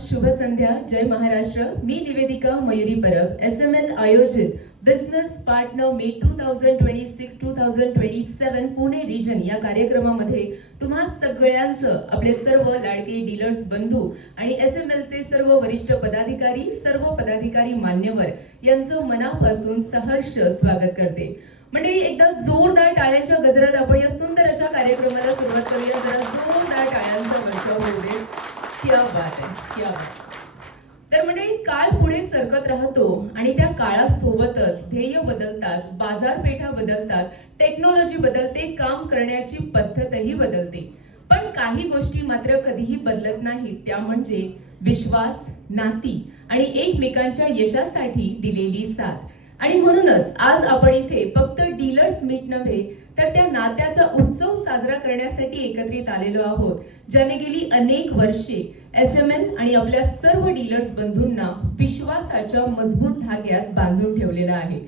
शुभ संध्या. जय महाराष्ट्र. मी निवेदिका मयुरी परब, SML आयोजित business partner meet 2026-2027 Pune region या कार्यक्रमामध्ये तुम्हा सगळ्यांचं, आपले सर्व लाडके डीलर्स बंधू आणि SML चे सर्व वरिष्ठ पदाधिकारी, सर्व पदाधिकारी मान्यवर यांचं मनापासून सहर्ष स्वागत करते. म्हणजे एकदा जोरदार टाळ्यांच्या गजरात आपण या सुंदर अशा कार्यक्रमाला सुरुवात करूया. जरा जोरदार टाळ्यांचा वर्षाव होऊ दे. क्या बात आहे, क्या बात. तर म्हणजे काळ पुढे सरकत राहतो आणि त्या काळासोबतच ध्येय बदलतात, बाजारपेठा बदलतात, टेक्नॉलॉजी बदलते, काम करण्याची पद्धतही बदलते. पण काही गोष्टी मात्र कधीही बदलत नाहीत, त्या म्हणजे विश्वास, नाती आणि एकमेकांच्या यशासाठी दिलेली साथ. आणि म्हणूनच आज आपण इथे फक्त डीलर्स मीट नव्हे तर त्या नात्याचा उत्सव साजरा करण्यासाठी एकत्रित आलेलो आहोत, ज्याने गेली अनेक वर्षे SML आणि आपल्या सर्व डीलर्स बंधूंना विश्वासाच्या मजबूत धाग्यात बांधून ठेवलेला आहे.